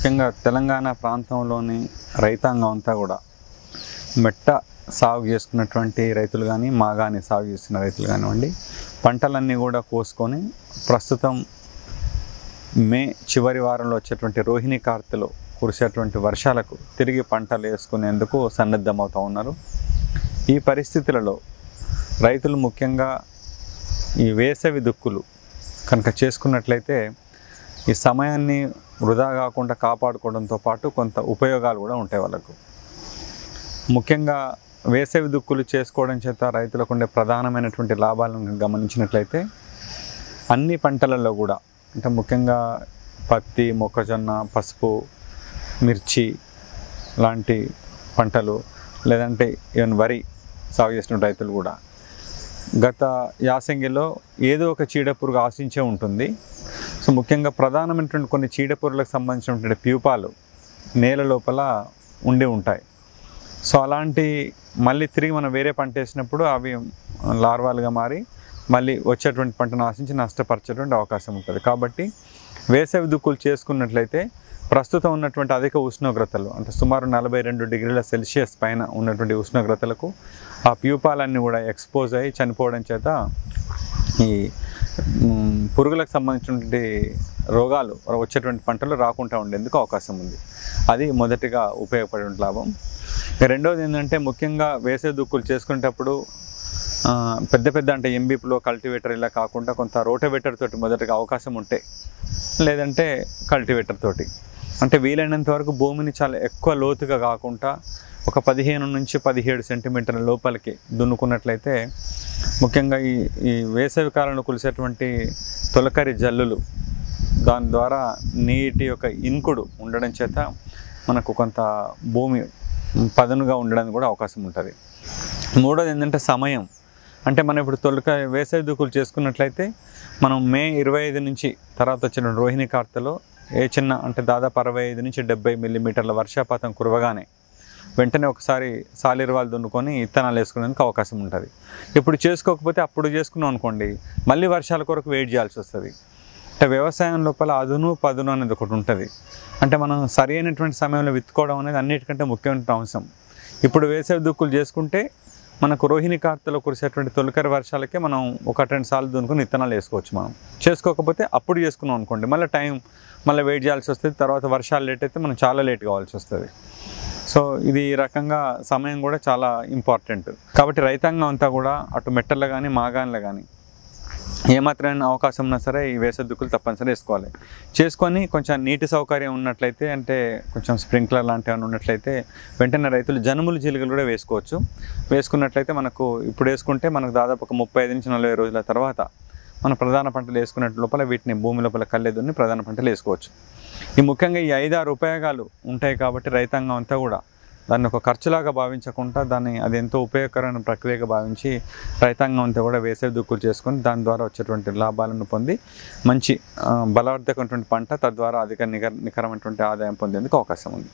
ముఖ్యంగా తెలంగాణ ప్రాంతంలోని రైతాంగం అంతా కూడా మెట్ట సాగు చేసుకున్నటువంటి రైతులు కానీ మాగాని సాగు చేస్తున్న రైతులు కానివ్వండి, పంటలన్నీ కూడా కోసుకొని ప్రస్తుతం మే చివరి వారంలో వచ్చేటువంటి రోహిణి కార్తెలో కురిసేటువంటి వర్షాలకు తిరిగి పంటలు వేసుకునేందుకు సన్నద్ధమవుతూ ఉన్నారు. ఈ పరిస్థితులలో రైతులు ముఖ్యంగా ఈ వేసవి దుక్కులు కనుక చేసుకున్నట్లయితే ఈ సమయాన్ని వృధా కాకుండా కాపాడుకోవడంతో పాటు కొంత ఉపయోగాలు కూడా ఉంటాయి వాళ్ళకు. ముఖ్యంగా వేసవి దుక్కులు చేసుకోవడం చేత రైతులకు ఉండే ప్రధానమైనటువంటి లాభాలను గమనించినట్లయితే అన్ని పంటలలో కూడా, అంటే ముఖ్యంగా పత్తి, మొక్కజొన్న, పసుపు, మిర్చి లాంటి పంటలు, లేదంటే ఈవెన్ వరి సాగు చేసిన రైతులు కూడా గత యాసంగిలో ఏదో ఒక చీడపురుగు ఆశించే ఉంటుంది. సో ముఖ్యంగా ప్రధానమైనటువంటి కొన్ని చీడపురుగులకు సంబంధించినటువంటి ప్యూపాలు నేల లోపల ఉండి ఉంటాయి. సో అలాంటి మళ్ళీ తిరిగి మనం వేరే పంట వేసినప్పుడు అవి లార్వాలుగా మారి మళ్ళీ వచ్చేటువంటి పంటను ఆశించి నష్టపరిచేటువంటి అవకాశం ఉంటుంది. కాబట్టి వేసవి దుక్కులు చేసుకున్నట్లయితే ప్రస్తుతం ఉన్నటువంటి అధిక ఉష్ణోగ్రతలు, అంటే సుమారు 42 డిగ్రీల సెల్సియస్ పైన ఉన్నటువంటి ఉష్ణోగ్రతలకు ఆ ప్యూపాలన్నీ కూడా ఎక్స్పోజ్ అయ్యి చనిపోవడం చేత ఈ పురుగులకు సంబంధించినటువంటి రోగాలు వచ్చేటువంటి పంటలు రాకుండా ఉండేందుకు అవకాశం ఉంది. అది మొదటిగా ఉపయోగపడే లాభం. రెండవది ఏంటంటే, ముఖ్యంగా వేసవి దుక్కులు చేసుకునేటప్పుడు పెద్ద పెద్ద అంటే ఎంబీపీలో కల్టివేటర్ ఇలా కాకుండా కొంత రోటోవేటర్ తోటి మొదటగా అవకాశం ఉంటే, లేదంటే కల్టివేటర్ తోటి, అంటే వీలైనంత వరకు భూమిని చాలా ఎక్కువ లోతుగా కాకుండా ఒక 15 నుంచి 17 సెంటీమీటర్ల లోపలికి దున్నుకున్నట్లయితే, ముఖ్యంగా ఈ వేసవి కాలంలో కులిసేటువంటి తొలకరి జల్లులు దాని ద్వారా నీటి యొక్క ఇన్కుడు ఉండడం చేత మనకు కొంత భూమి పదునుగా ఉండడానికి కూడా అవకాశం ఉంటుంది. మూడోది ఏంటంటే సమయం. అంటే మనం ఇప్పుడు వేసవి దుక్కులు చేసుకున్నట్లయితే మనం మే 25 నుంచి తర్వాత వచ్చిన రోహిణి కార్తెలో ఏ చిన్న అంటే దాదాపు 65 నుంచి 70 మిల్లీమీటర్ల వర్షపాతం కురవగానే వెంటనే ఒకసారి సాలిర్వాలు దున్నుకొని ఇత్తనాలు వేసుకునేందుకు అవకాశం ఉంటుంది. ఇప్పుడు చేసుకోకపోతే అప్పుడు చేసుకున్నాం అనుకోండి, మళ్ళీ వర్షాల కొరకు వెయిట్ చేయాల్సి వస్తుంది. అంటే వ్యవసాయం లోపల అదును పదును అనేది ఒకటి ఉంటుంది. అంటే మనం సరి అయినటువంటి సమయంలో విత్తుకోవడం అనేది అన్నిటికంటే ముఖ్యమైన అంశం. ఇప్పుడు వేసవి దుక్కులు చేసుకుంటే మనకు రోహిణి కార్తెలో కురిసేటువంటి తొలకరి వర్షాలకే మనం 1-2 సార్లు దున్నుకొని విత్తనాలు వేసుకోవచ్చు. మనం చేసుకోకపోతే అప్పుడు చేసుకున్నాం అనుకోండి, మళ్ళీ వెయిట్ చేయాల్సి వస్తుంది. తర్వాత వర్షాలు లేట్ అయితే మనం చాలా లేట్ కావాల్సి వస్తుంది. సో ఇది ఈ రకంగా సమయం కూడా చాలా ఇంపార్టెంట్. కాబట్టి రైతాంగం అంతా కూడా అటు మెట్టల్లో కానీ మాగాన్లో కానీ ఏమాత్రమైన అవకాశం ఉన్నా సరే ఈ వేసవి దుక్కులు తప్పనిసరి వేసుకోవాలి. చేసుకొని కొంచెం నీటి సౌకర్యం ఉన్నట్లయితే, అంటే కొంచెం స్ప్రింక్లర్ లాంటివి ఉన్నట్లయితే వెంటనే రైతులు జనుములు జీలుగలు కూడా వేసుకోవచ్చు. వేసుకున్నట్లయితే మనకు ఇప్పుడు వేసుకుంటే మనకు దాదాపు ఒక 35 నుంచి 40 రోజుల తర్వాత మన ప్రధాన పంటలు వేసుకునే లోపల వీటిని భూమి లోపల కళ్ళెదుని ప్రధాన పంటలు వేసుకోవచ్చు. ఈ ముఖ్యంగా ఈ 5-6 ఉపయోగాలు ఉంటాయి. కాబట్టి రైతాంగం అంతా కూడా దాన్ని ఒక ఖర్చులాగా భావించకుండా అది ఎంతో ఉపయోగకరమైన ప్రక్రియగా భావించి రైతాంగం అంతా కూడా వేసవి దుక్కులు చేసుకొని దాని ద్వారా వచ్చేటువంటి లాభాలను పొంది మంచి బలవర్ధకమైనటువంటి పంట, తద్వారా అధిక నికరమైనటువంటి ఆదాయం పొందేందుకు అవకాశం ఉంది.